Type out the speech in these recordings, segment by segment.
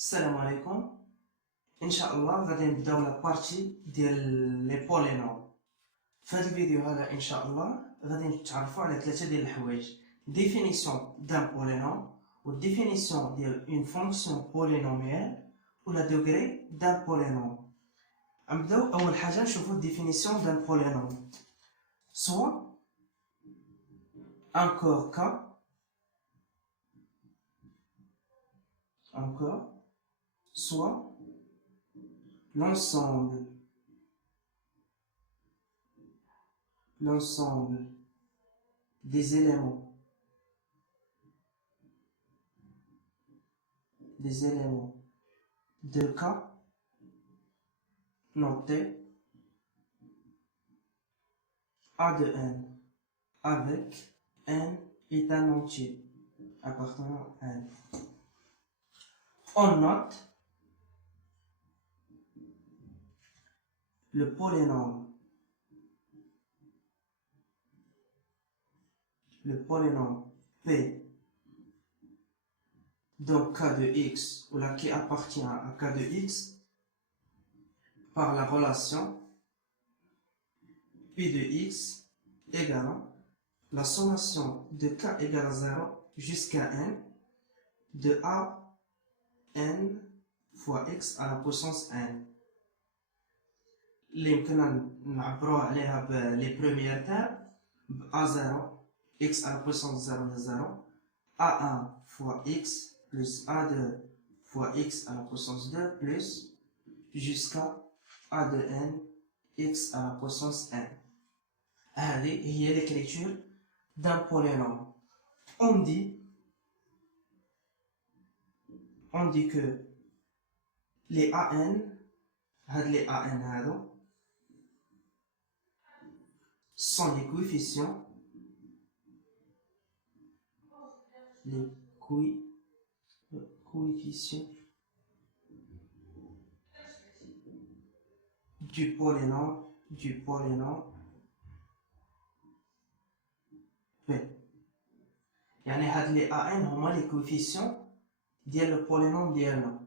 السلام عليكم. ان شاء الله غادي نبداو لا بارتي ديال لي بولينوم. في هذا الفيديو هذا ان شاء الله غادي نتعرفوا على ثلاثه ديال الحوايج: ديفينيسيون دان بولينوم، و ديفينيسيون ديال اون فونكسيون بولينوميال، و لا دوغري دان بولينوم. نبداو اول حاجه نشوفوا ديفينيسيون دان بولينوم. سوا encore k encore soit l'ensemble des éléments de K notés A de n avec n est un entier appartenant à n. On note le polynôme P dans K de x, ou là qui appartient à K de x, par la relation P de x égale la sommation de K égale à 0 jusqu'à n de A n fois x à la puissance n. اللي يمكننا نعبروها عليها بلي بروميير تاب ب A0 x à la puissance 0 de 0, A1 fois x plus A2 fois x à la puissance 2 plus jusqu'à A de n x à la puissance n. هذه هي l'écriture d'un polynôme. On dit que les AN, les AN sont les coefficients du polynôme P. يعني هاد لي ان هما لي كوفيسيون ديال البولينوم ديالنا.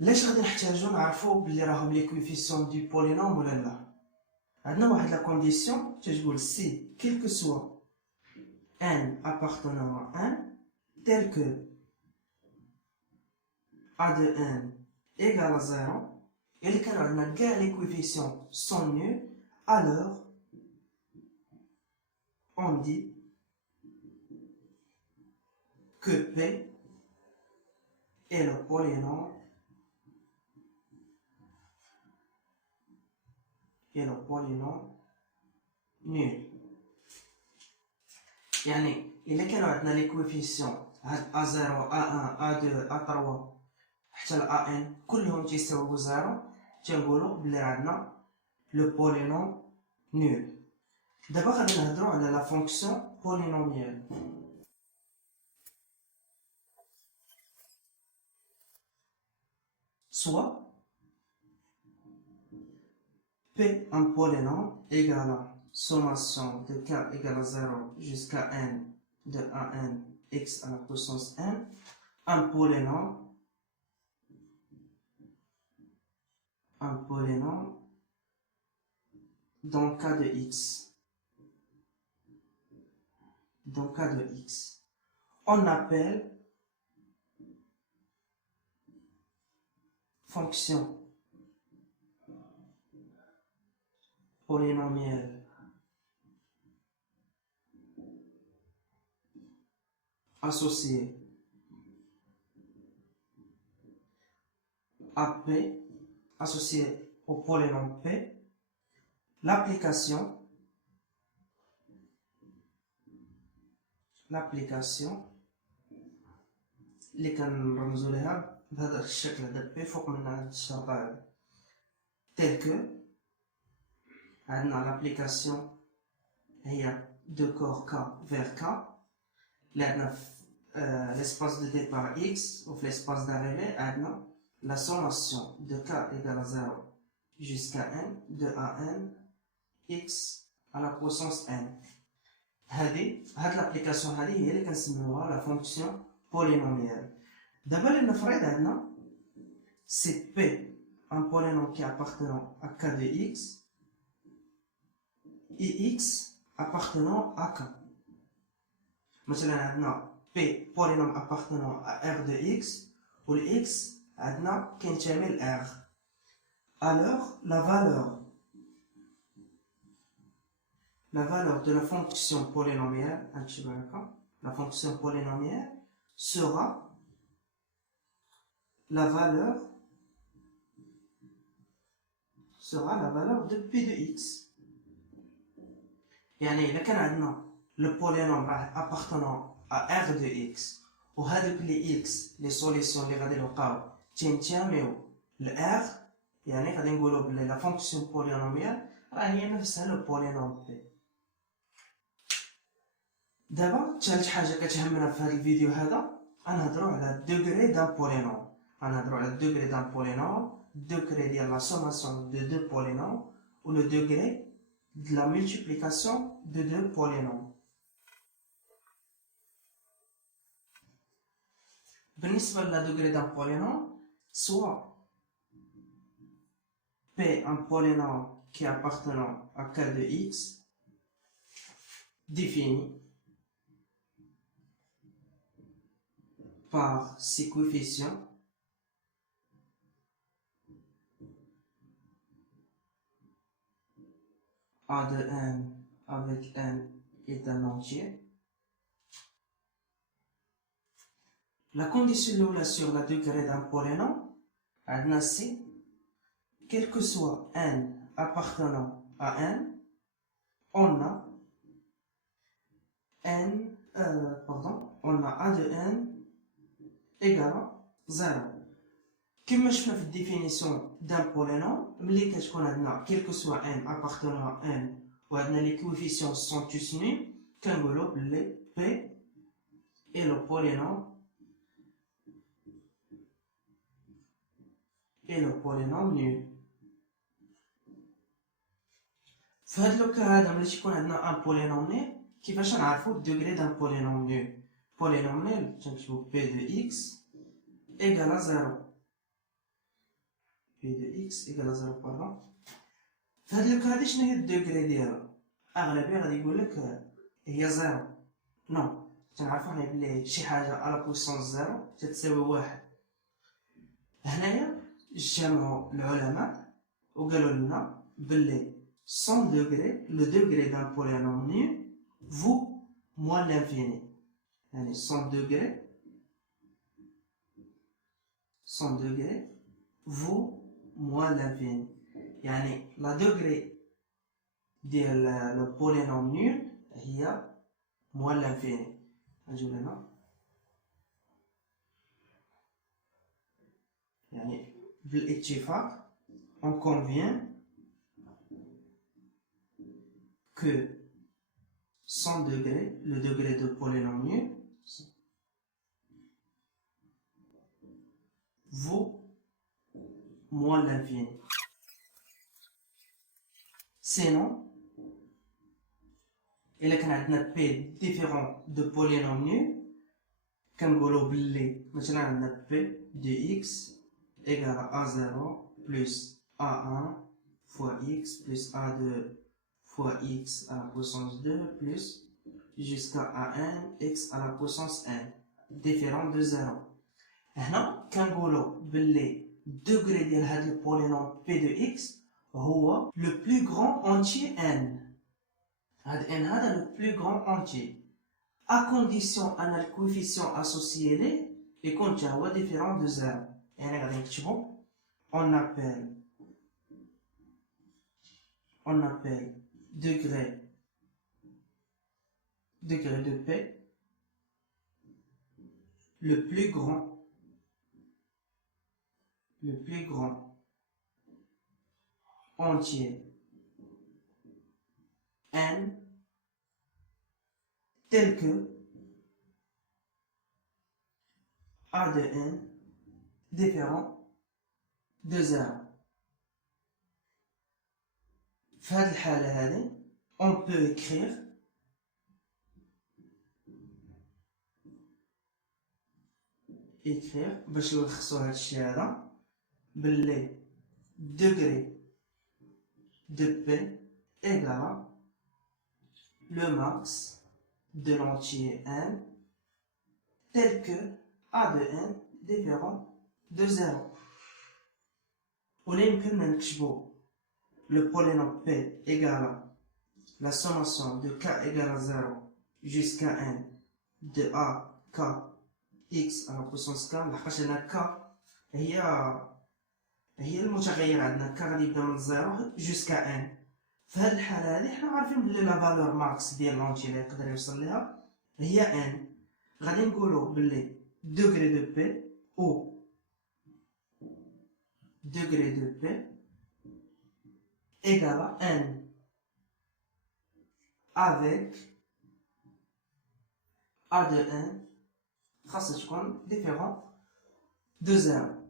ليش غادي نحتاجو نعرفو بلي راهم لي كوفيسيون دو بولينوم ولا لا؟ عندنا واحد لا كونديسيون تتقول سي كيل كو سوا n appartenant à 1 tel que a de n égale à 0, et le canal n'a que les coefficients sont nuls, alors on dit que P est le polynôme nul. يعني إلا كانوا عندنا لي كوفيسيون هاد A0 A1 A2 A3 حتى ل AN كلهم تيساويو 0، تنقولو بلي عندنا لو بولينوم نول. دابا غادي نهضرو على لا فونكسيون بولينوميال. Soit P un polynôme égale à sommation de K égale à 0 jusqu'à n de AN x à la puissance n, un polynôme dans K de x. On appelle fonction polynomiale associée à P, associée au polynôme P, l'application اللي كنرمزو ليها بهذا الشكل هذا P فوق من هاد الشرطة هذا، tel que عندنا l'application هي de corps K vers K، اللي عندنا l'espace de départ x ou l'espace d'arrivée عندنا la sommation de K égale à 0 jusqu'à n de AN x à la puissance n. هاد l'application هذه هي اللي كنسميوها la fonction polynomiale. D'abord, le نفرض عندنا c'est P, un polynôme qui appartenant à K de X, et X appartenant à K. مثلا عندنا P polynôme appartenant à R de X, ou le X عندنا كينتمي ل R. Alors, la valeur de la fonction polynomiale, la fonction polynomiale sera la valeur de P de X. يعني إذا كان عندنا le polynôme appartenant à R de X وهذوك لي X les solutions اللي غادي نلقاو تينتميو ل R يعني غادي نقولوا بلي لا فونكسيون بولينوميال راه هي نفسها لو بولينوم بي. دابا ثالث حاجه كتهمنا في هذا الفيديو هذا غنهضروا على الدوغري دان بولينوم. غنهضروا على الدوغري دان بولينوم، الدوغري ديال لا سوماسيون دو دو بولينوم و لو دوغري de la multiplication de deux polynômes. بالنسبة للا degré d'un polynôme, soit P un polynôme qui est appartenant à K de X défini par ses coefficients A de n avec n est un entier. La condition l'oula sur la degré d'un polynôme, c'est quel que soit n appartenant à n, on a a de n égale à 0. Comme je fais la définition d'un polynôme, quel que soit n appartenant à n, ou les coefficients sont tous nuls, qu'enveloppe les p et le polynôme nul. في هذا لو هذا ملي تيكون عندنا ان بولينوم نيل كيفاش نعرفوا الدوغري دان بولينوم نيل؟ بولينوم نيل تنكتبو بي دو اكس ايكال 0. بي دو اكس ايكال 0 باردون. في هاد لو هادي شنو هي الدوغري ديالو؟ اغلبيه غادي يقول لك هي 0. نو تنعرفو حنا بلي شي حاجه على بويسونس 0 تتساوي 1. هنايا جمعوا العلماء وقالوا لنا بلي 100 degrés, le degré d'un polynôme nul vaut moins l'infini. يعني 100 degrés vaut moins l'infini. يعني la degré ديال le polynôme nul هي moins l'infini. نجيو هنا يعني بالاتفاق on convient que 100 degrés, le degré de polynôme nul, vaut moins l'infini. Sinon, il y a un P différent de polynôme nul, كنقولوا بلي مثلا عندنا P de x égale à A0 plus A1 fois x plus A2 fois x à la puissance 2 plus jusqu'à A1 x à la puissance n différent de 0. هنا كنقولوا باللي degré ديال هذا البولينوم p de x هو le plus grand entier n. هذا n هذا le plus grand entier à condition ان le coefficient associé ليه يكون حتى هو différent de 0. يعني غادي نكتبو on appelle degré de P le plus grand entier n tel que A de n différent de 0. في هذه الحالة هذه on peut écrire écrire باش نلخصو هادشي هذا باللي degré de P égale le max de l'entier n tel que A de n différent de 0. ولا يمكننا نكتبو le polynôme P égale la sommation de k égale à 0 jusqu'à n de a k x à la puissance k لحقاش هنا k هي المتغير عندنا k غادي يبدا من 0 jusqu'à n. في هاد الحالة هادي حنا عارفين بلي لا فالور ماكس ديال لونتي اللي يقدر يوصل ليها هي n. غادي نقولو بلي degré de P ou degré de P égale à n avec A de n خاصها تكون différent de 0.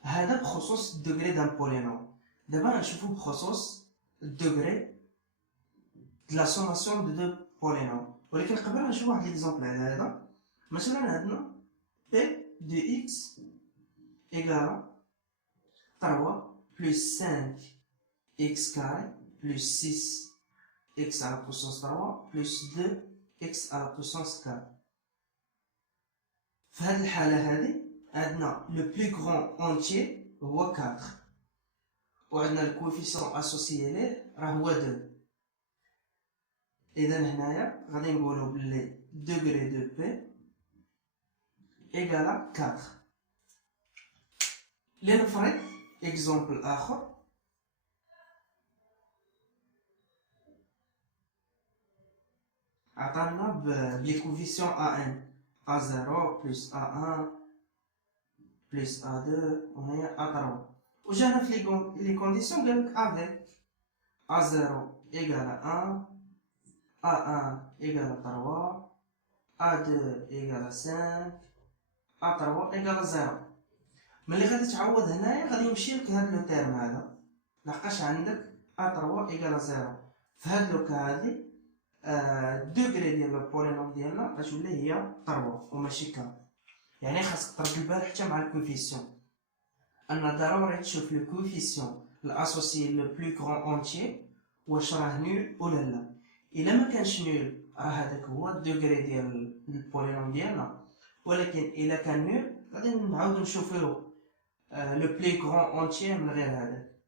هذا بخصوص الدوغري دان بولينوم. دابا نشوفو بخصوص الدوغري de la sommation de deux polynômes. ولكن قبل نشوف واحد ليكزومبل على هذا. مثلا عندنا p de x égale 3 plus 5 x carré plus 6 x à la puissance 3 plus 2 x à la puissance 4. في هذه الحالة هذه عندنا le plus grand entier هو 4 وعندنا الكوفيسيون اسوسيي ليه راه هو 2. إذا هنايا غادي نقولو بلي degré de P égale à 4. لنفرض اكزومبل آخر. عطانا بلي كوفيسيون A1 A0 plus A1 plus A2 وهنايا A3 وجانا في لي كونديسيون قالك avec A0 égale à 1 A1 égale à 3 A2 égale à 5 A3 égale à 0. ملي غادي تعوض هنايا غادي يمشي لك هاد لو تيرم هذا لحقاش عندك A3 égale à 0. في هاد لو كا هادي الدوغري ديال البولينوم ديالنا غتولي هي 3 وماشي 4. يعني خاصك ترد البال حتى مع الكوفيسيون ان ضروري تشوف لو كوفيسيون الاسوسيي لو بلو كرون اونتيي واش راه نول ولا لا. الا ما كانش نول راه هذاك هو الدوغري ديال البولينوم ديالنا. ولكن الا كان نول غادي نعاودو نشوفو لو بلو كرون اونتيي من غير هذاك.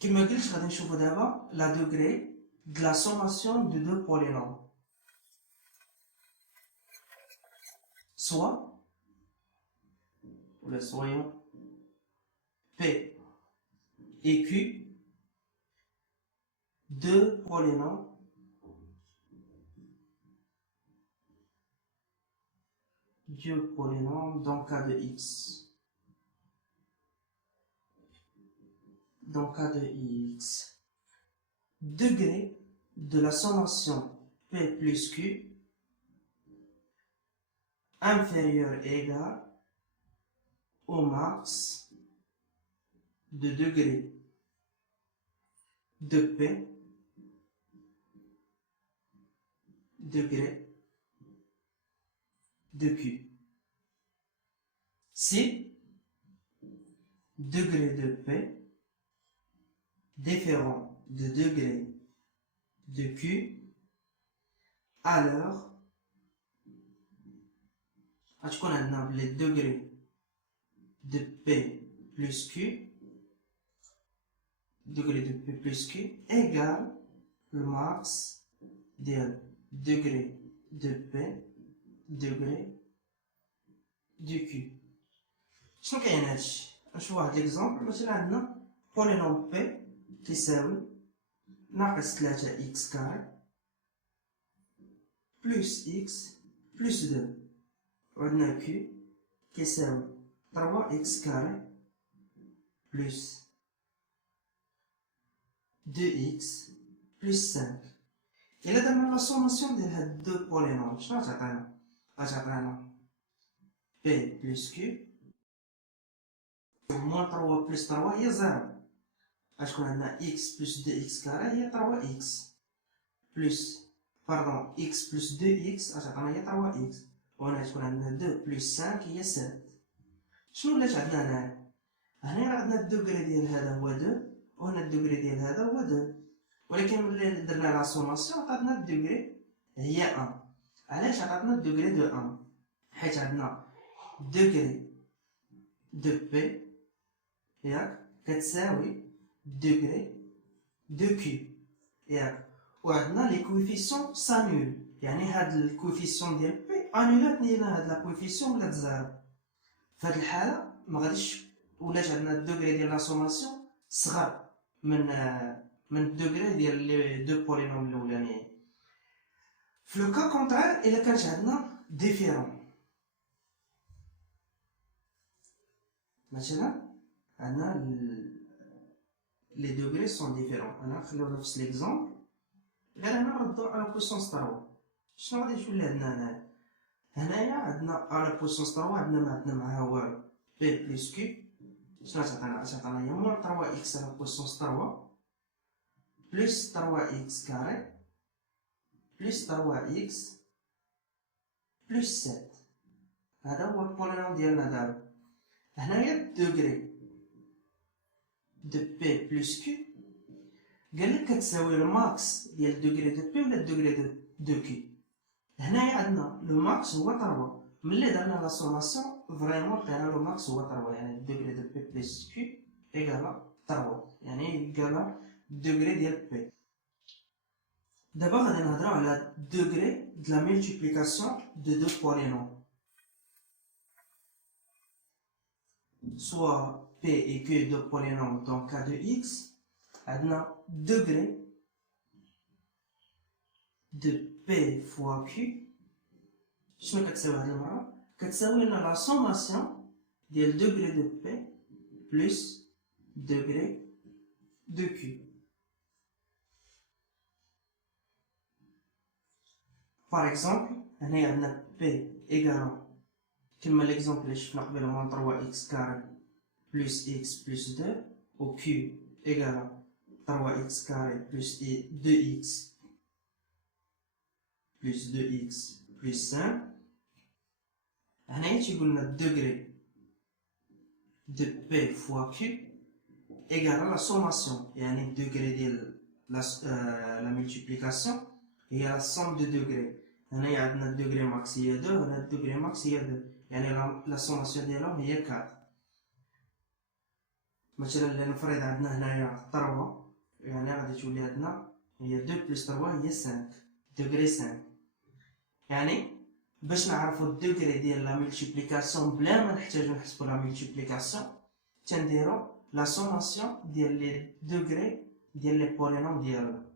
كما قلت غادي نشوفو دابا لا دوغري de la sommation de deux polynômes. Soit, soyons P et Q, deux polynômes dans cas de x. Dans cas de x, degré de la sommation P plus Q inférieur ou égal au max de degré de P degré de Q. Si degré de P différent de degré de Q, alors غتكون عندنا بلي degré de P plus Q degré de P plus Q égale le max ديال degré de P degré de Q. شنو كاين هادشي؟ نشوف واحد ليكزومبل. مثلا عندنا بولينوم P كيساوي ناقص 3 x كاري بلس x بلس 2 وعندنا q كيساوي 3 x كاري بلس 2 x بلس 5. إلا درنا لا سوماسيون ديال هاد دو بولينوم شنو غتعطينا؟ غتعطينا p بلس q موان 3 بلس 3 هي 0. غتكون عندنا x plus 2x كاري هي 3x plus x plus 2x غتعطينا هي 3x وهنا تكون عندنا 2 بلس 5 هي 7. شنو ولات عندنا هنا؟ هنا راه عندنا الدوغري ديال هذا هو 2 وهنا الدوغري ديال هذا هو 2، ولكن ملي درنا لا سوماسيون عطاتنا الدوغري هي 1. علاش عطاتنا الدوغري دو 1؟ حيت عندنا دوغري دو بي ياك كتساوي دوغري دو كيو ياك، وعندنا لي كويفيسيون سانول، يعني هاد الكويفيسيون ديال بي انولات لينا هاد لا كويفيسيون ولات زيرو. فهاد الحالة مغاديش ولات عندنا الدوغري ديال لا سوماسيون صغر من الدوغري ديال لي دو بولينوم الاولانيين. في لو كا كونترير الا كانت عندنا ديفيرون، مثلا عندنا لي دوغري سون ديفيرون، انا نخليو نفس ليكزومبل غير هنا نردو على بويسونس 3. شنو غادي تولي عندنا هنايا؟ عندنا على بويسونس 3 عندنا معاها والو بي بلس كيو. شنو غتعطينا؟ غتعطينا هي موان 3 اكس على بويسونس 3 بلس 3 اكس كاري بلس 3 اكس بلس 7. هذا هو البولينوم ديالنا دابا. هنايا الدوغري دو بي بلس كيو قالك كتساوي الماكس ديال الدوغري دو بي ولا الدوغري دو كيو. هنايا عندنا لو ماكس هو 3، ملي درنا لا سوماسيون فريمون لقينا لو ماكس هو 3، يعني الدوغري دو بي بلس كيو ايكالا 3، يعني ايكالا الدوغري ديال بي. دابا غادي نهضرو على الدوغري د لا مولتيبليكاسيون دو دو بولينوم، soit P et Q de polynôme dans K de X, عندنا degré de P fois Q. شنو كتساوي هاد المرة؟ كتساوي لنا لا سوماسيون ديال degré de P plus degré de Q. Par exemple, هنايا عندنا P égale كما l'exemple اللي شفنا قبيله موان 3x كاري بلس x بلس 2 و q égale 3x كاري بلس 2x بلس 2x بلس 5. هنايا تيقولنا الدوغري دو p فوا q égale la sommation، يعني الدوغري ديال لا مولتيبليكاسيون هي لا somme دو دوغري. هنايا عندنا الدوغري ماكس هي 2 هنا الدوغري ماكس هي 2، يعني لا سوماسيون ديالهم هي 4. مثلا لنفرض عندنا هنايا 3، يعني غادي تولي عندنا هي 2 بلس 3 هي 5 دوغري 5. يعني باش نعرفو الدوغري ديال لا مولتيبليكاسيون بلا ما نحتاجو نحسبو لا مولتيبليكاسيون تنديرو لا سوماسيون ديال لي دوغري ديال لي بولينوم ديالنا.